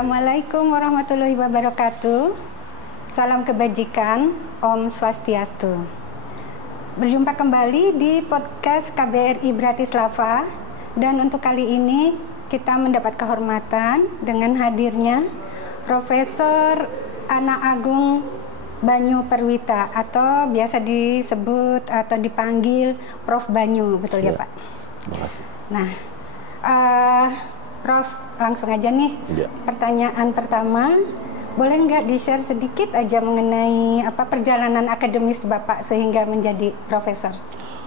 Assalamualaikum warahmatullahi wabarakatuh. Salam kebajikan, Om Swastiastu. Berjumpa kembali di podcast KBRI Bratislava, dan untuk kali ini kita mendapat kehormatan dengan hadirnya Profesor Ana Agung Banyu Perwita, atau biasa disebut atau dipanggil Prof Banyu, betul ya Pak? Terima kasih. Nah, Prof, langsung aja nih. Ya. Pertanyaan pertama, boleh nggak di-share sedikit aja mengenai perjalanan akademis Bapak sehingga menjadi profesor?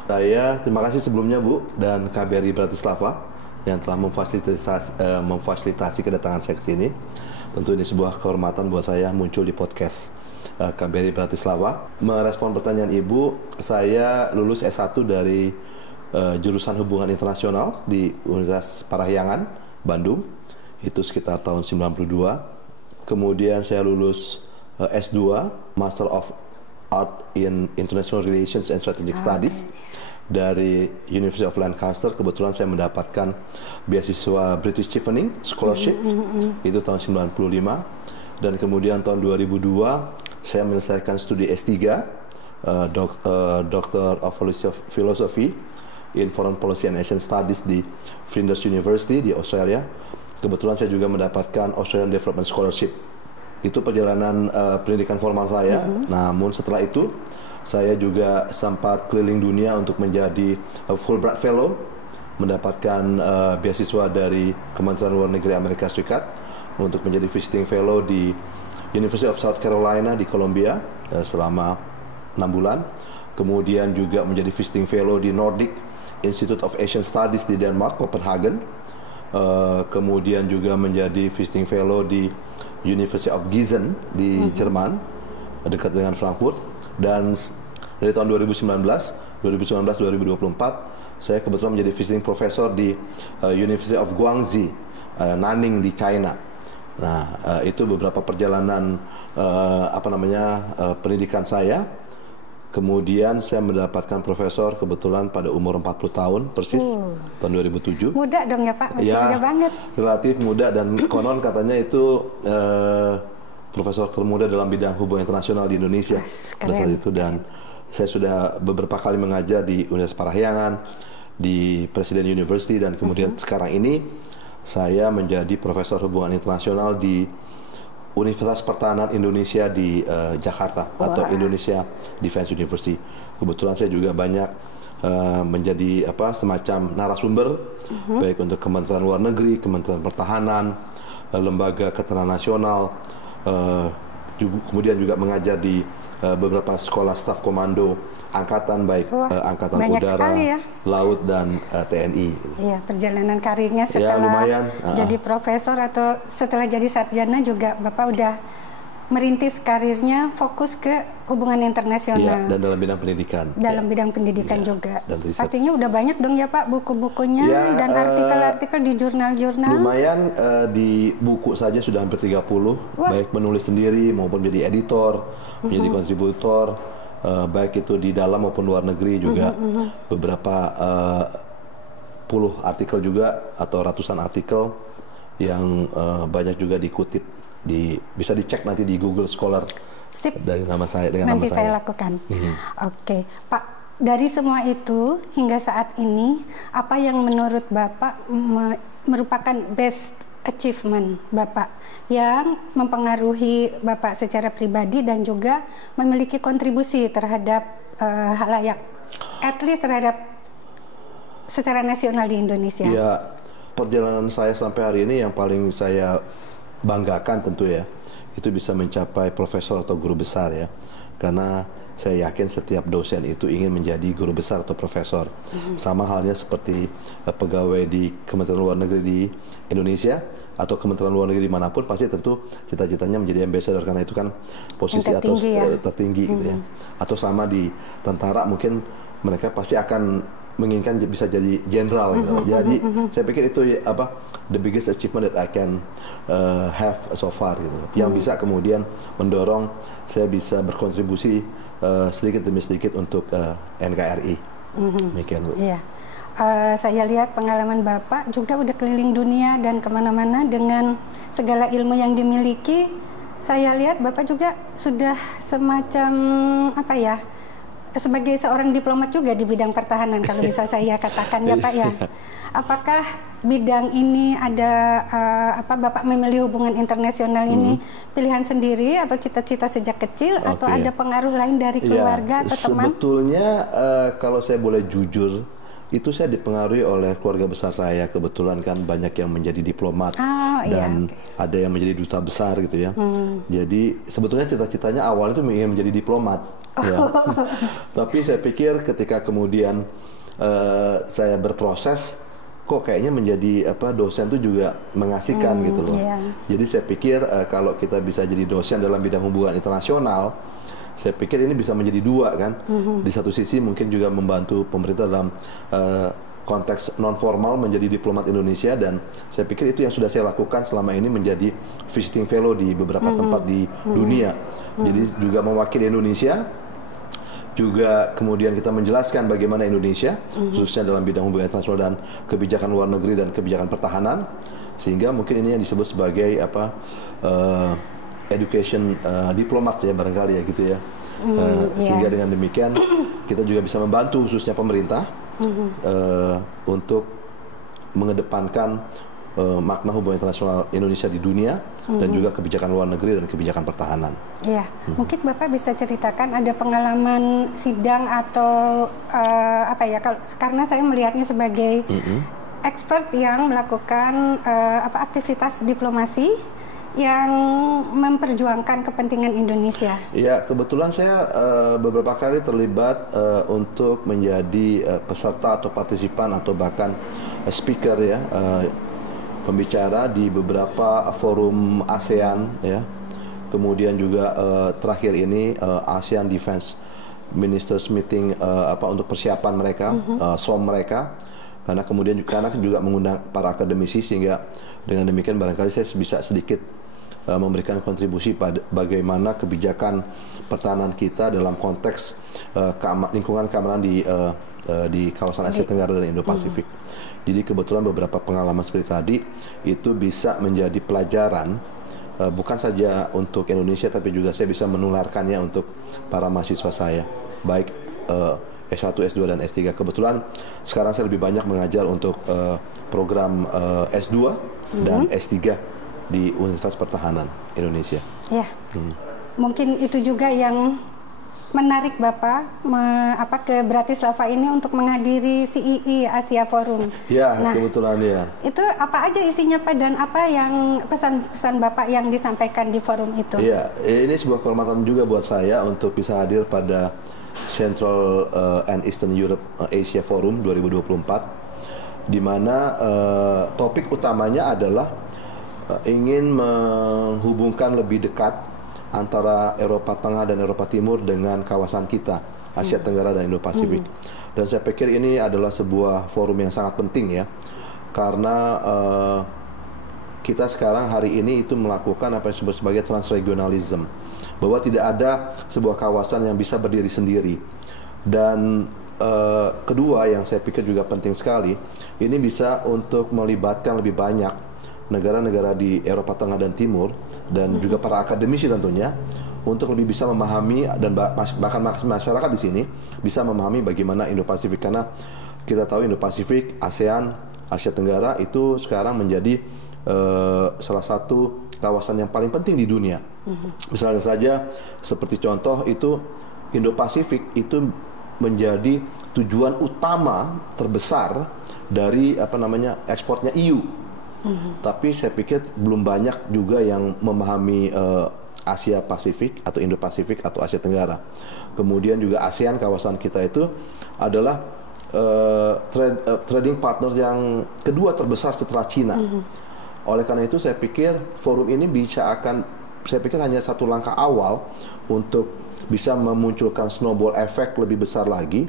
Saya terima kasih sebelumnya Bu dan KBRI Bratislava yang telah memfasilitasi kedatangan saya ke sini. Tentu ini sebuah kehormatan buat saya muncul di podcast KBRI Bratislava. Merespon pertanyaan Ibu, saya lulus S1 dari jurusan Hubungan Internasional di Universitas Parahyangan, Bandung. Itu sekitar tahun 92. Kemudian saya lulus S2, Master of Art in International Relations and Strategic Studies dari University of Lancaster. Kebetulan saya mendapatkan beasiswa British Chevening Scholarship, itu tahun 95. Dan kemudian tahun 2002 saya menyelesaikan studi S3, Doctor of Philosophy in Foreign Policy and Asian Studies di Flinders University di Australia. Kebetulan saya juga mendapatkan Australian Development Scholarship. Itu perjalanan pendidikan formal saya. Namun setelah itu saya juga sempat keliling dunia untuk menjadi Fulbright Fellow, mendapatkan beasiswa dari Kementerian Luar Negeri Amerika Serikat untuk menjadi visiting fellow di University of South Carolina di Columbia selama 6 bulan. Kemudian juga menjadi visiting fellow di Nordic Institute of Asian Studies di Denmark, Copenhagen. Kemudian juga menjadi visiting fellow di University of Gießen di Jerman, dekat dengan Frankfurt. Dan dari tahun 2019-2024 saya kebetulan menjadi visiting professor di University of Guangxi, Nanning di China. Nah, itu beberapa perjalanan pendidikan saya. Kemudian saya mendapatkan profesor kebetulan pada umur 40 tahun persis, tahun 2007. Muda dong ya Pak, masih muda banget. Relatif muda, dan konon katanya itu profesor termuda dalam bidang hubungan internasional di Indonesia pada saat itu. Dan saya sudah beberapa kali mengajar di Universitas Parahyangan, di Presiden University, dan kemudian sekarang ini saya menjadi profesor hubungan internasional di Universitas Pertahanan Indonesia di Jakarta, atau Indonesia Defense University. Kebetulan saya juga banyak menjadi semacam narasumber, baik untuk Kementerian Luar Negeri, Kementerian Pertahanan, lembaga ketenagaan nasional, kemudian juga mengajar di beberapa sekolah staf komando angkatan, baik angkatan udara, ya, laut, dan TNI. Iya, perjalanan karirnya setelah lumayan, jadi profesor atau setelah jadi sarjana juga Bapak udah merintis karirnya fokus ke hubungan internasional. Iya, dan dalam bidang pendidikan. Dalam bidang pendidikan juga. Pastinya udah banyak dong ya Pak buku-bukunya dan artikel-artikel di jurnal-jurnal. Lumayan, di buku saja sudah hampir 30, baik menulis sendiri maupun menjadi editor, menjadi kontributor, baik itu di dalam maupun luar negeri juga. Beberapa puluh artikel juga, atau ratusan artikel yang banyak juga dikutip. Bisa dicek nanti di Google Scholar. Sip. Dari nama saya, nanti saya lakukan. Oke, Pak, dari semua itu hingga saat ini, apa yang menurut Bapak merupakan best achievement Bapak yang mempengaruhi Bapak secara pribadi dan juga memiliki kontribusi terhadap halayak, at least terhadap secara nasional di Indonesia? Ya, perjalanan saya sampai hari ini yang paling saya banggakan tentu ya, itu bisa mencapai profesor atau guru besar ya. Karena saya yakin setiap dosen itu ingin menjadi guru besar atau profesor. Sama halnya seperti pegawai di Kementerian Luar Negeri di Indonesia atau Kementerian Luar Negeri dimanapun, pasti tentu cita-citanya menjadi ambassador, karena itu kan posisi atau tertinggi gitu ya. Atau sama di tentara, mungkin mereka pasti akan menginginkan bisa jadi jenderal gitu. Jadi saya pikir itu the biggest achievement that I can have so far gitu. Yang bisa kemudian mendorong saya bisa berkontribusi sedikit demi sedikit untuk NKRI. Demikian Bu. Iya. Saya lihat pengalaman Bapak juga udah keliling dunia dan kemana-mana dengan segala ilmu yang dimiliki. Saya lihat Bapak juga sudah semacam apa ya, sebagai seorang diplomat juga di bidang pertahanan kalau bisa saya katakan ya Pak ya. Apakah bidang ini ada Bapak memilih hubungan internasional ini pilihan sendiri atau cita-cita sejak kecil atau ada pengaruh lain dari keluarga atau teman? Sebetulnya kalau saya boleh jujur, itu saya dipengaruhi oleh keluarga besar saya. Kebetulan kan banyak yang menjadi diplomat dan ada yang menjadi duta besar gitu ya. Jadi sebetulnya cita-citanya awalnya itu ingin menjadi diplomat. Ya. Tapi saya pikir ketika kemudian saya berproses, kok kayaknya menjadi dosen itu juga mengasihkan gitu loh. Jadi saya pikir kalau kita bisa jadi dosen dalam bidang hubungan internasional, saya pikir ini bisa menjadi dua kan. Di satu sisi mungkin juga membantu pemerintah dalam konteks non formal menjadi diplomat Indonesia, dan saya pikir itu yang sudah saya lakukan selama ini, menjadi visiting fellow di beberapa tempat di dunia. Jadi juga mewakili Indonesia, juga kemudian kita menjelaskan bagaimana Indonesia khususnya dalam bidang hubungan internasional dan kebijakan luar negeri dan kebijakan pertahanan, sehingga mungkin ini yang disebut sebagai education diplomat ya barangkali ya gitu ya. Sehingga dengan demikian kita juga bisa membantu khususnya pemerintah untuk mengedepankan makna hubungan internasional Indonesia di dunia dan juga kebijakan luar negeri dan kebijakan pertahanan. Iya, mungkin Bapak bisa ceritakan ada pengalaman sidang atau karena saya melihatnya sebagai expert yang melakukan aktivitas diplomasi yang memperjuangkan kepentingan Indonesia. Ya, kebetulan saya beberapa kali terlibat untuk menjadi peserta atau partisipan atau bahkan speaker ya, pembicara di beberapa forum ASEAN ya. Kemudian juga terakhir ini ASEAN Defense Ministers Meeting untuk persiapan mereka, SOM mereka. Karena kemudian juga mengundang para akademisi, sehingga dengan demikian barangkali saya bisa sedikit memberikan kontribusi pada bagaimana kebijakan pertahanan kita dalam konteks lingkungan keamanan di kawasan Asia Tenggara dan Indo-Pasifik. Jadi kebetulan beberapa pengalaman seperti tadi itu bisa menjadi pelajaran bukan saja untuk Indonesia, tapi juga saya bisa menularkannya untuk para mahasiswa saya, baik S1, S2, dan S3. Kebetulan sekarang saya lebih banyak mengajar untuk program S2 dan S3 di Universitas Pertahanan Indonesia. Ya, mungkin itu juga yang menarik Bapak ke Bratislava ini untuk menghadiri CEE Asia Forum. Ya, kebetulan ya. Itu apa aja isinya Pak, dan apa yang pesan-pesan Bapak yang disampaikan di forum itu? Iya, ini sebuah kehormatan juga buat saya untuk bisa hadir pada Central and Eastern Europe Asia Forum 2024, di mana topik utamanya adalah ingin menghubungkan lebih dekat antara Eropa Tengah dan Eropa Timur dengan kawasan kita, Asia Tenggara dan Indo-Pasifik. Dan saya pikir ini adalah sebuah forum yang sangat penting ya, karena kita sekarang hari ini itu melakukan apa yang disebut sebagai transregionalism, bahwa tidak ada sebuah kawasan yang bisa berdiri sendiri. Dan kedua yang saya pikir juga penting sekali, ini bisa untuk melibatkan lebih banyak negara-negara di Eropa Tengah dan Timur, dan juga para akademisi tentunya, untuk lebih bisa memahami, dan bahkan masyarakat di sini bisa memahami bagaimana Indo-Pasifik. Karena kita tahu Indo-Pasifik, ASEAN, Asia Tenggara itu sekarang menjadi salah satu kawasan yang paling penting di dunia. Misalnya saja seperti contoh itu, Indo-Pasifik itu menjadi tujuan utama terbesar dari ekspornya EU. Tapi saya pikir belum banyak juga yang memahami Asia Pasifik atau Indo-Pasifik atau Asia Tenggara. Kemudian juga ASEAN, kawasan kita itu adalah trading partner yang kedua terbesar setelah Cina. Oleh karena itu saya pikir forum ini saya pikir hanya satu langkah awal untuk bisa memunculkan snowball effect lebih besar lagi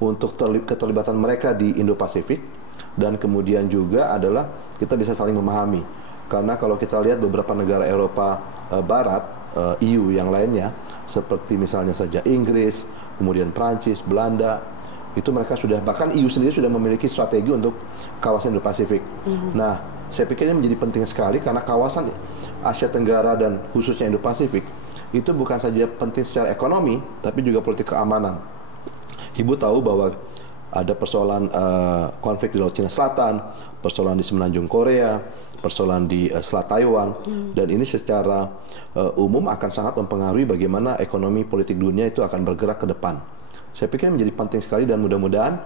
untuk keterlibatan mereka di Indo-Pasifik. Dan kemudian juga adalah kita bisa saling memahami, karena kalau kita lihat beberapa negara Eropa Barat, EU yang lainnya, seperti misalnya saja Inggris, kemudian Prancis, Belanda, Itu mereka sudah, bahkan EU sendiri sudah memiliki strategi untuk kawasan Indo-Pasifik. Nah, saya pikir ini menjadi penting sekali karena kawasan Asia Tenggara dan khususnya Indo-Pasifik itu bukan saja penting secara ekonomi, tapi juga politik keamanan. Ibu tahu bahwa ada persoalan konflik di Laut Cina Selatan, persoalan di Semenanjung Korea, persoalan di Selat Taiwan, dan ini secara umum akan sangat mempengaruhi bagaimana ekonomi politik dunia itu akan bergerak ke depan. Saya pikir menjadi penting sekali dan mudah-mudahan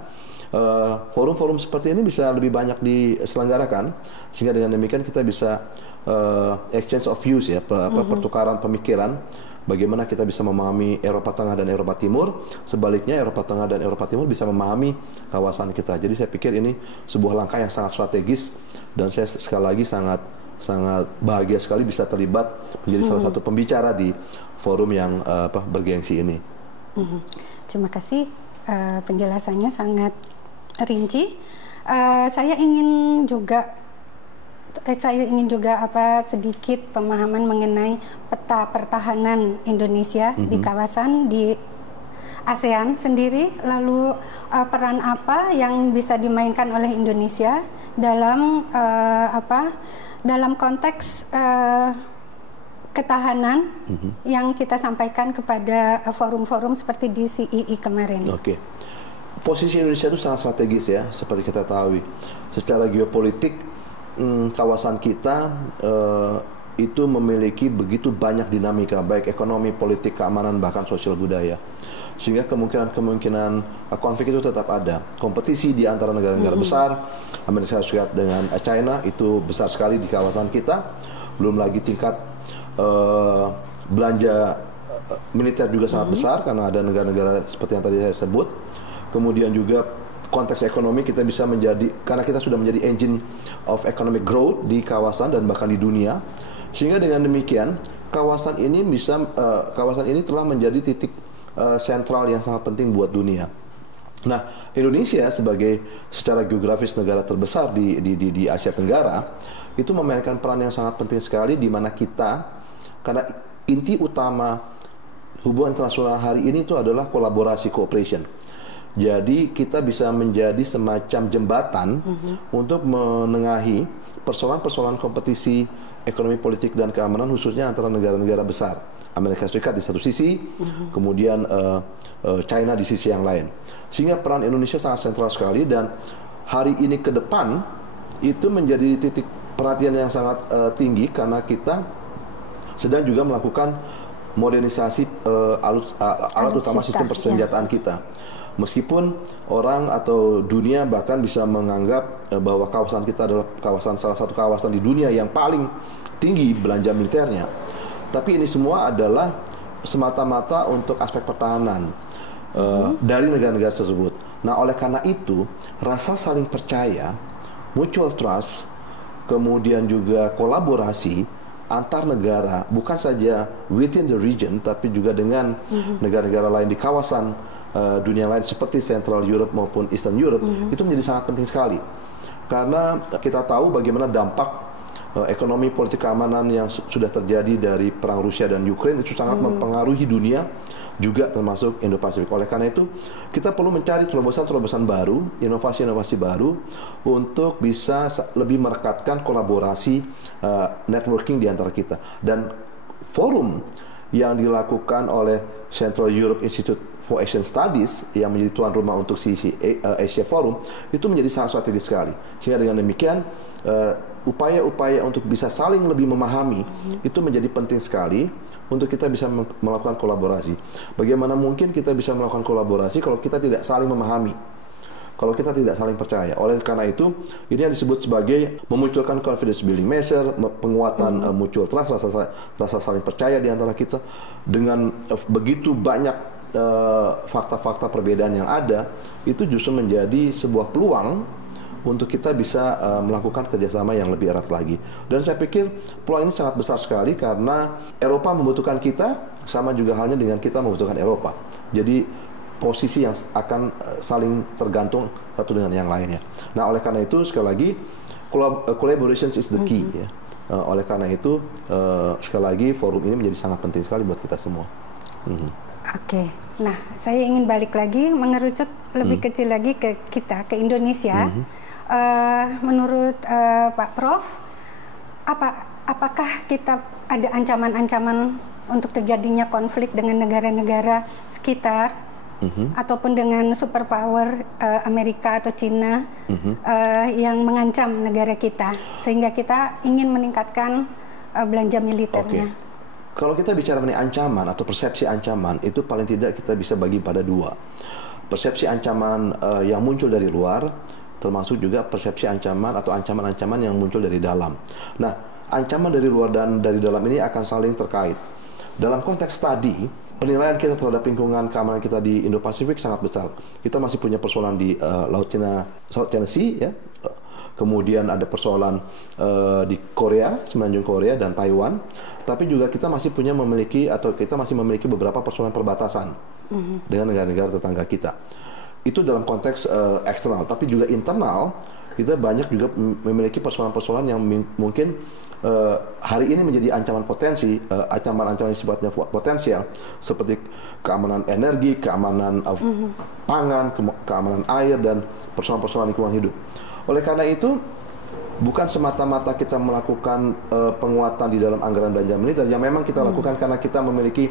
forum-forum seperti ini bisa lebih banyak diselenggarakan sehingga dengan demikian kita bisa exchange of views ya, pertukaran pemikiran bagaimana kita bisa memahami Eropa Tengah dan Eropa Timur, sebaliknya Eropa Tengah dan Eropa Timur bisa memahami kawasan kita. Jadi saya pikir ini sebuah langkah yang sangat strategis dan saya sekali lagi sangat bahagia sekali bisa terlibat menjadi salah satu pembicara di forum yang bergengsi ini. Terima kasih, penjelasannya sangat rinci. Saya ingin juga sedikit pemahaman mengenai peta pertahanan Indonesia di kawasan di ASEAN sendiri, lalu peran apa yang bisa dimainkan oleh Indonesia dalam dalam konteks ketahanan yang kita sampaikan kepada forum-forum seperti di CEE kemarin. Oke. Posisi Indonesia itu sangat strategis ya, seperti kita tahu. Secara geopolitik, kawasan kita itu memiliki begitu banyak dinamika, baik ekonomi, politik, keamanan, bahkan sosial budaya. Sehingga kemungkinan konflik itu tetap ada. Kompetisi di antara negara-negara besar, Amerika Serikat dengan China itu besar sekali di kawasan kita. Belum lagi tingkat belanja militer juga sangat besar karena ada negara-negara seperti yang tadi saya sebut. Kemudian juga konteks ekonomi kita bisa menjadi, karena kita sudah menjadi engine of economic growth di kawasan dan bahkan di dunia. Sehingga dengan demikian kawasan ini telah menjadi titik sentral yang sangat penting buat dunia. Nah, Indonesia sebagai secara geografis negara terbesar di Asia Tenggara itu memainkan peran yang sangat penting sekali, di mana kita, karena inti utama hubungan internasional hari ini itu adalah kolaborasi, cooperation. Jadi kita bisa menjadi semacam jembatan untuk menengahi persoalan-persoalan kompetisi ekonomi, politik, dan keamanan khususnya antara negara-negara besar. Amerika Serikat di satu sisi, kemudian China di sisi yang lain. Sehingga peran Indonesia sangat sentral sekali, dan hari ini ke depan itu menjadi titik perhatian yang sangat tinggi karena kita sedang juga melakukan modernisasi alat utama sistem persenjataan kita. Meskipun orang atau dunia bahkan bisa menganggap bahwa kawasan kita adalah salah satu kawasan di dunia yang paling tinggi belanja militernya, tapi ini semua adalah semata-mata untuk aspek pertahanan dari negara-negara tersebut. Nah, oleh karena itu, rasa saling percaya, mutual trust, kemudian juga kolaborasi antar negara, bukan saja within the region, tapi juga dengan negara-negara lain di kawasan dunia lain seperti Central Europe maupun Eastern Europe, itu menjadi sangat penting sekali. Karena kita tahu bagaimana dampak ekonomi, politik, keamanan yang sudah terjadi dari perang Rusia dan Ukraina itu sangat mempengaruhi dunia, juga termasuk Indo-Pasifik. Oleh karena itu, kita perlu mencari terobosan-terobosan baru, inovasi-inovasi baru untuk bisa lebih merekatkan kolaborasi, networking di antara kita. Dan forum yang dilakukan oleh Central Europe Institute for Asian Studies yang menjadi tuan rumah untuk Asia Forum itu menjadi sangat strategis sekali. Sehingga dengan demikian upaya-upaya untuk bisa saling lebih memahami itu menjadi penting sekali untuk kita bisa melakukan kolaborasi. Bagaimana mungkin kita bisa melakukan kolaborasi kalau kita tidak saling memahami, kalau kita tidak saling percaya? Oleh karena itu, ini yang disebut sebagai memunculkan confidence building measure, penguatan mutual trust, rasa saling percaya di antara kita. Dengan begitu banyak fakta-fakta perbedaan yang ada, itu justru menjadi sebuah peluang untuk kita bisa melakukan kerjasama yang lebih erat lagi. Dan saya pikir peluang ini sangat besar sekali karena Eropa membutuhkan kita, sama juga halnya dengan kita membutuhkan Eropa. Jadi posisi yang akan saling tergantung satu dengan yang lainnya. Nah, oleh karena itu sekali lagi collaboration is the key ya. Oleh karena itu sekali lagi forum ini menjadi sangat penting sekali buat kita semua. Oke. Nah, saya ingin balik lagi mengerucut lebih kecil lagi ke kita, ke Indonesia. Menurut Pak Prof, apakah kita ada ancaman-ancaman untuk terjadinya konflik dengan negara-negara sekitar, ataupun dengan superpower Amerika atau Cina yang mengancam negara kita, sehingga kita ingin meningkatkan belanja militernya? Kalau kita bicara mengenai ancaman atau persepsi ancaman, itu paling tidak kita bisa bagi pada dua. Persepsi ancaman yang muncul dari luar, termasuk juga persepsi ancaman atau ancaman-ancaman yang muncul dari dalam. Nah, ancaman dari luar dan dari dalam ini akan saling terkait. Dalam konteks tadi, penilaian kita terhadap lingkungan keamanan kita di Indo-Pasifik sangat besar. Kita masih punya persoalan di Laut Cina, South China Sea, ya. Kemudian ada persoalan di Korea, semenanjung Korea dan Taiwan. Tapi juga kita masih memiliki beberapa persoalan perbatasan dengan negara-negara tetangga kita. Itu dalam konteks eksternal, tapi juga internal kita banyak juga memiliki persoalan-persoalan yang mungkin hari ini menjadi ancaman potensi, ancaman-ancaman yang sifatnya potensial, seperti keamanan energi, keamanan pangan, keamanan air, dan persoalan-persoalan lingkungan hidup. Oleh karena itu, bukan semata-mata kita melakukan penguatan di dalam anggaran belanja militer yang memang kita lakukan karena kita memiliki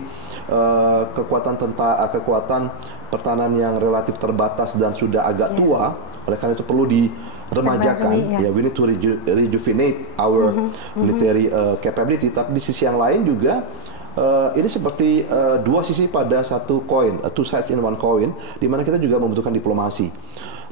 kekuatan pertahanan yang relatif terbatas dan sudah agak tua. Oleh karena itu perlu diremajakan. We need to rejuvenate our military capability. Tapi di sisi yang lain juga ini seperti dua sisi pada satu koin, two sides in one coin, di mana kita juga membutuhkan diplomasi.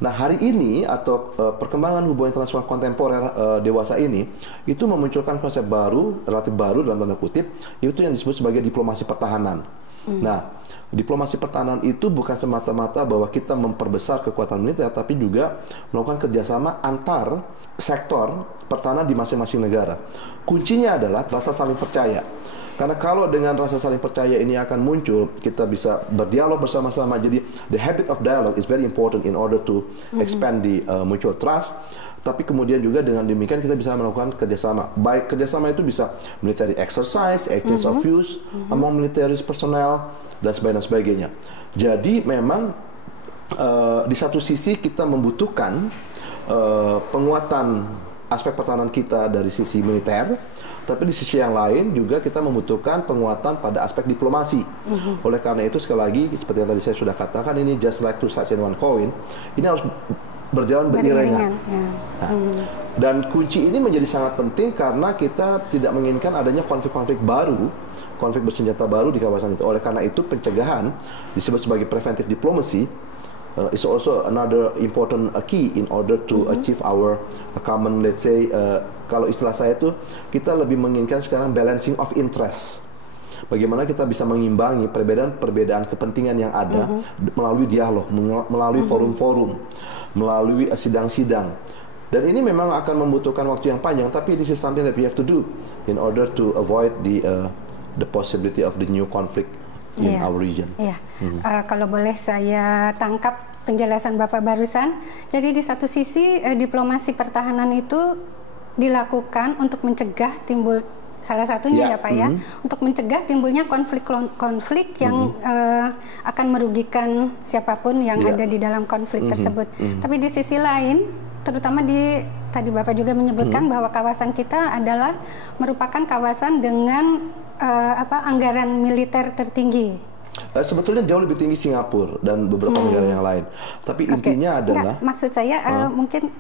Nah, hari ini atau perkembangan hubungan internasional kontemporer dewasa ini itu memunculkan konsep baru, relatif baru dalam tanda kutip, yaitu yang disebut sebagai diplomasi pertahanan. Nah, diplomasi pertahanan itu bukan semata-mata bahwa kita memperbesar kekuatan militer, tapi juga melakukan kerjasama antar sektor pertahanan di masing-masing negara. Kuncinya adalah rasa saling percaya. Karena kalau dengan rasa saling percaya ini akan muncul, kita bisa berdialog bersama-sama. Jadi the habit of dialogue is very important in order to expand the mutual trust. Tapi kemudian juga dengan demikian kita bisa melakukan kerjasama. Baik kerjasama itu bisa military exercise, exchange of views among military personnel, dan sebagainya. Jadi memang di satu sisi kita membutuhkan penguatan aspek pertahanan kita dari sisi militer, tapi di sisi yang lain juga kita membutuhkan penguatan pada aspek diplomasi. Oleh karena itu sekali lagi seperti yang tadi saya sudah katakan, ini just like two sides in one coin, ini harus berjalan beriringan. Nah, dan kunci ini menjadi sangat penting karena kita tidak menginginkan adanya konflik-konflik baru, konflik bersenjata baru di kawasan itu. Oleh karena itu pencegahan disebut sebagai preventive diplomacy is also another important key in order to achieve our common, let's say, kalau istilah saya itu kita lebih menginginkan sekarang balancing of interest. Bagaimana kita bisa mengimbangi perbedaan kepentingan yang ada melalui dialog, melalui forum-forum, melalui sidang-sidang. Dan ini memang akan membutuhkan waktu yang panjang, tapi this is something that we have to do in order to avoid the possibility of the new conflict in our region. Kalau boleh saya tangkap penjelasan Bapak barusan, jadi di satu sisi diplomasi pertahanan itu dilakukan untuk mencegah timbul, salah satunya ya Pak ya, untuk mencegah timbulnya konflik yang akan merugikan siapapun yang ada di dalam konflik tersebut. Tapi di sisi lain, terutama tadi Bapak juga menyebutkan bahwa kawasan kita adalah merupakan kawasan dengan anggaran militer tertinggi. Sebetulnya jauh lebih tinggi Singapura dan beberapa negara yang lain. Tapi intinya adalah, maksud saya mungkin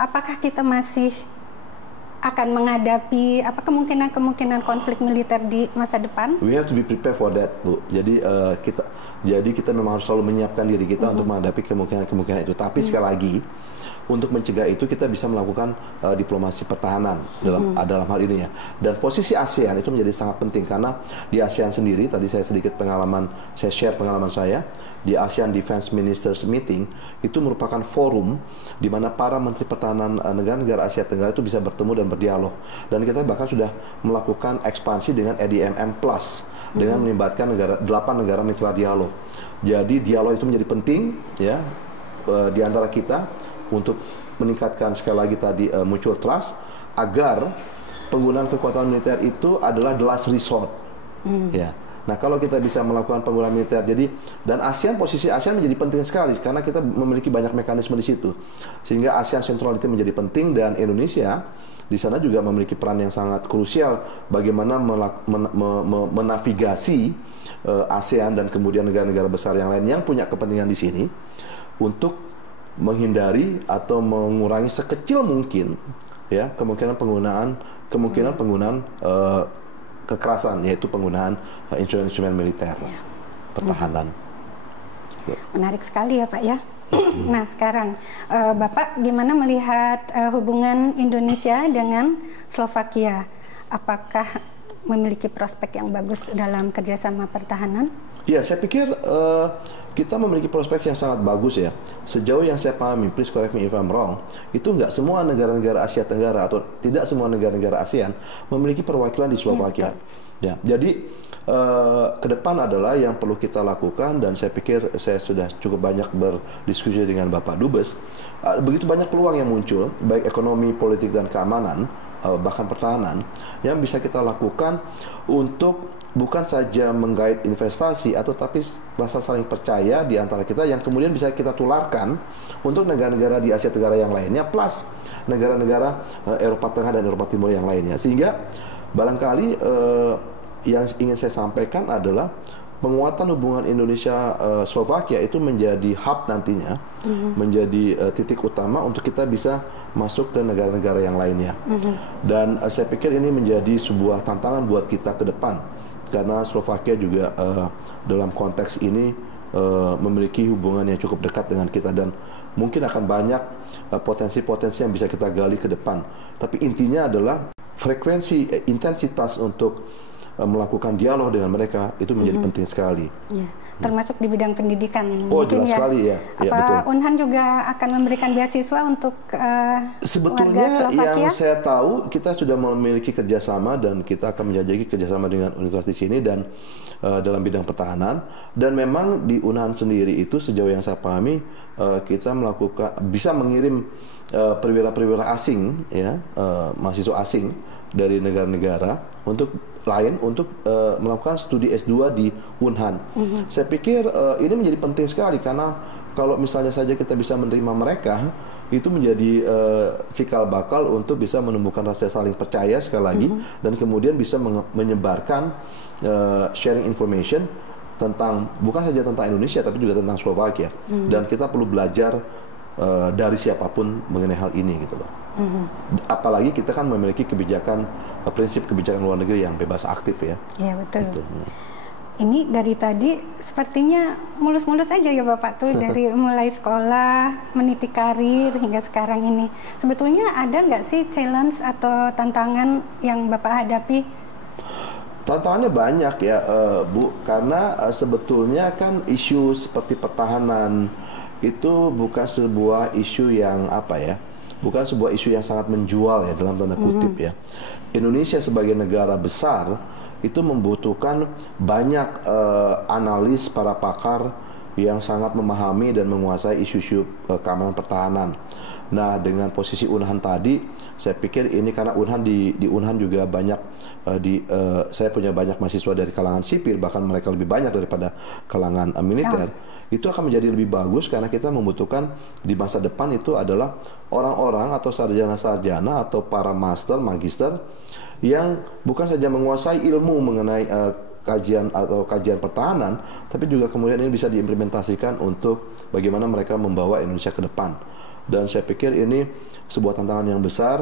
apakah kita masih akan menghadapi kemungkinan konflik militer di masa depan? We have to be prepared for that, Bu. Jadi kita memang harus selalu menyiapkan diri kita untuk menghadapi kemungkinan itu. Tapi sekali lagi, untuk mencegah itu kita bisa melakukan diplomasi pertahanan dalam hal ini ya. Dan posisi ASEAN itu menjadi sangat penting karena di ASEAN sendiri, tadi saya share pengalaman saya di ASEAN Defense Ministers Meeting, itu merupakan forum di mana para menteri pertahanan negara-negara Asia Tenggara itu bisa bertemu dan berdialog. Dan kita bahkan sudah melakukan ekspansi dengan EDMM Plus dengan melibatkan 8 negara mitra dialog. Jadi dialog itu menjadi penting ya di antara kita untuk meningkatkan sekali lagi tadi mutual trust agar penggunaan kekuatan militer itu adalah the last resort. Ya. Nah, kalau kita bisa melakukan penggunaan militer, jadi dan ASEAN, posisi ASEAN menjadi penting sekali karena kita memiliki banyak mekanisme di situ, sehingga ASEAN Centrality menjadi penting dan Indonesia di sana juga memiliki peran yang sangat krusial bagaimana menavigasi ASEAN dan kemudian negara-negara besar yang lain yang punya kepentingan di sini untuk menghindari atau mengurangi sekecil mungkin ya kemungkinan penggunaan kekerasan, yaitu penggunaan instrumen-instrumen militer pertahanan. Menarik sekali ya Pak ya. Nah sekarang Bapak gimana melihat hubungan Indonesia dengan Slovakia? Apakah memiliki prospek yang bagus dalam kerjasama pertahanan? Ya, saya pikir kita memiliki prospek yang sangat bagus ya. Sejauh yang saya pahami, please correct me if I'm wrong, itu nggak semua negara-negara Asia Tenggara atau tidak semua negara-negara ASEAN memiliki perwakilan di Slovakia. Ya, jadi ke depan adalah yang perlu kita lakukan, dan saya pikir saya sudah cukup banyak berdiskusi dengan Bapak Dubes. Begitu banyak peluang yang muncul, baik ekonomi, politik, dan keamanan, bahkan pertahanan, yang bisa kita lakukan untuk bukan saja menggait investasi atau tapi rasa saling percaya di antara kita yang kemudian bisa kita tularkan untuk negara-negara di Asia Tenggara yang lainnya plus negara-negara Eropa Tengah dan Eropa Timur yang lainnya. Sehingga barangkali yang ingin saya sampaikan adalah penguatan hubungan Indonesia Slovakia itu menjadi hub nantinya, menjadi titik utama untuk kita bisa masuk ke negara-negara yang lainnya. Dan saya pikir ini menjadi sebuah tantangan buat kita ke depan, karena Slovakia juga dalam konteks ini memiliki hubungan yang cukup dekat dengan kita, dan mungkin akan banyak potensi-potensi yang bisa kita gali ke depan. Tapi intinya adalah frekuensi, intensitas untuk melakukan dialog dengan mereka itu menjadi penting sekali. Ya, termasuk di bidang pendidikan. Oh, jelas sekali ya. Apa betul. Unhan juga akan memberikan beasiswa untuk sebetulnya warga Slovakia? Yang saya tahu kita sudah memiliki kerjasama dan kita akan menjajaki kerjasama dengan universitas di sini dan dalam bidang pertahanan. Dan memang di Unhan sendiri itu sejauh yang saya pahami kita bisa mengirim perwira-perwira asing ya, mahasiswa asing dari negara-negara untuk melakukan studi S2 di Unhan. Saya pikir ini menjadi penting sekali karena kalau misalnya saja kita bisa menerima mereka, itu menjadi cikal bakal untuk bisa menumbuhkan rasa saling percaya sekali lagi, dan kemudian bisa menyebarkan sharing information tentang bukan saja tentang Indonesia tapi juga tentang Slovakia. Dan kita perlu belajar dari siapapun mengenai hal ini gitu loh. Apalagi kita kan memiliki prinsip kebijakan luar negeri yang bebas aktif ya. Iya betul. Gitu. Ini dari tadi sepertinya mulus-mulus aja ya Bapak tuh dari mulai sekolah, meniti karir hingga sekarang ini. Sebetulnya ada nggak sih challenge atau tantangan yang Bapak hadapi? Tantangannya banyak ya Bu, karena sebetulnya kan isu seperti pertahanan itu bukan sebuah isu yang bukan sebuah isu yang sangat menjual ya dalam tanda kutip ya. Indonesia sebagai negara besar itu membutuhkan banyak analis para pakar yang sangat memahami dan menguasai isu-isu keamanan pertahanan. Nah, dengan posisi Unhan tadi, saya pikir ini karena Unhan di Unhan juga banyak saya punya banyak mahasiswa dari kalangan sipil, bahkan mereka lebih banyak daripada kalangan militer. Itu akan menjadi lebih bagus karena kita membutuhkan di masa depan itu adalah orang-orang atau sarjana-sarjana atau para master, magister yang bukan saja menguasai ilmu mengenai kajian pertahanan, tapi juga kemudian ini bisa diimplementasikan untuk bagaimana mereka membawa Indonesia ke depan. Dan saya pikir ini sebuah tantangan yang besar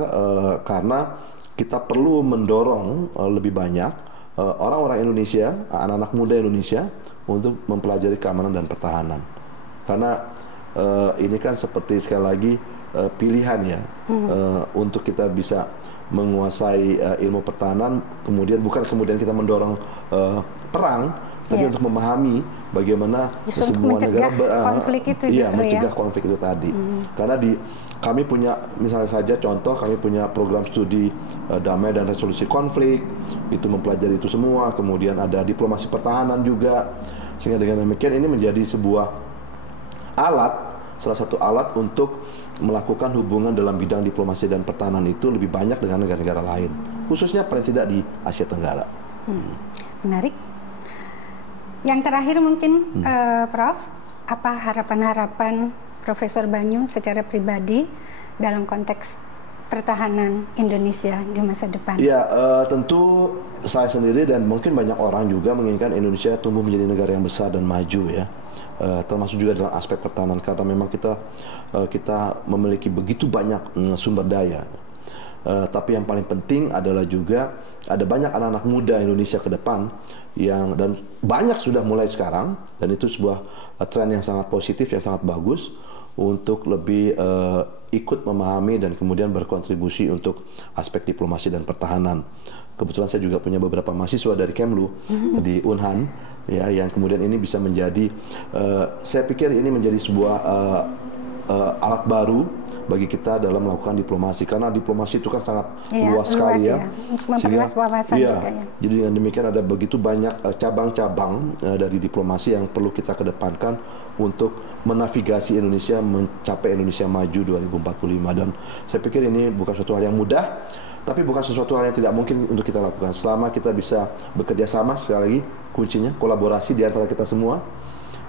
karena kita perlu mendorong lebih banyak orang-orang Indonesia, anak-anak muda Indonesia untuk mempelajari keamanan dan pertahanan. Karena ini kan seperti sekali lagi pilihan ya untuk kita bisa menguasai ilmu pertahanan, bukan kemudian kita mendorong perang, tapi untuk memahami bagaimana semua negara konflik itu mencegah konflik itu tadi. Karena kami punya, misalnya saja contoh, kami punya program studi damai dan resolusi konflik, itu mempelajari itu semua. Kemudian ada diplomasi pertahanan juga, sehingga dengan demikian ini menjadi sebuah salah satu alat untuk melakukan hubungan dalam bidang diplomasi dan pertahanan itu lebih banyak dengan negara-negara lain, khususnya paling tidak di Asia Tenggara. Menarik. Yang terakhir mungkin Prof, apa harapan-harapan Profesor Banyu secara pribadi dalam konteks pertahanan Indonesia di masa depan? Ya, tentu saya sendiri dan mungkin banyak orang juga menginginkan Indonesia tumbuh menjadi negara yang besar dan maju ya. Termasuk juga dalam aspek pertahanan karena memang kita memiliki begitu banyak sumber daya. Tapi yang paling penting adalah juga ada banyak anak-anak muda Indonesia ke depan dan banyak sudah mulai sekarang, dan itu sebuah tren yang sangat positif, yang sangat bagus untuk lebih ikut memahami dan kemudian berkontribusi untuk aspek diplomasi dan pertahanan. Kebetulan saya juga punya beberapa mahasiswa dari Kemlu di Unhan ya, yang kemudian ini bisa menjadi saya pikir ini menjadi sebuah alat baru bagi kita dalam melakukan diplomasi, karena diplomasi itu kan sangat luas sekali ya. Memperluas wawasan juga ya. Jadi dengan demikian ada begitu banyak cabang-cabang dari diplomasi yang perlu kita kedepankan untuk menavigasi Indonesia mencapai Indonesia maju 2045, dan saya pikir ini bukan suatu hal yang mudah, tapi bukan sesuatu hal yang tidak mungkin untuk kita lakukan selama kita bisa bekerja sama. Sekali lagi kuncinya kolaborasi di antara kita semua,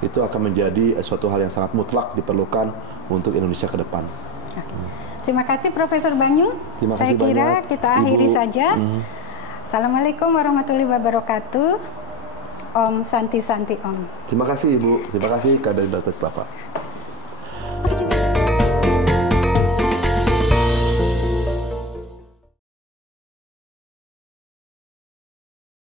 itu akan menjadi suatu hal yang sangat mutlak diperlukan untuk Indonesia ke depan. Terima kasih Profesor Banyu. Saya kira kita akhiri saja. Assalamualaikum warahmatullahi wabarakatuh. Om Santi Santi Om. Terima kasih Ibu. Terima kasih KBRI Bratislava.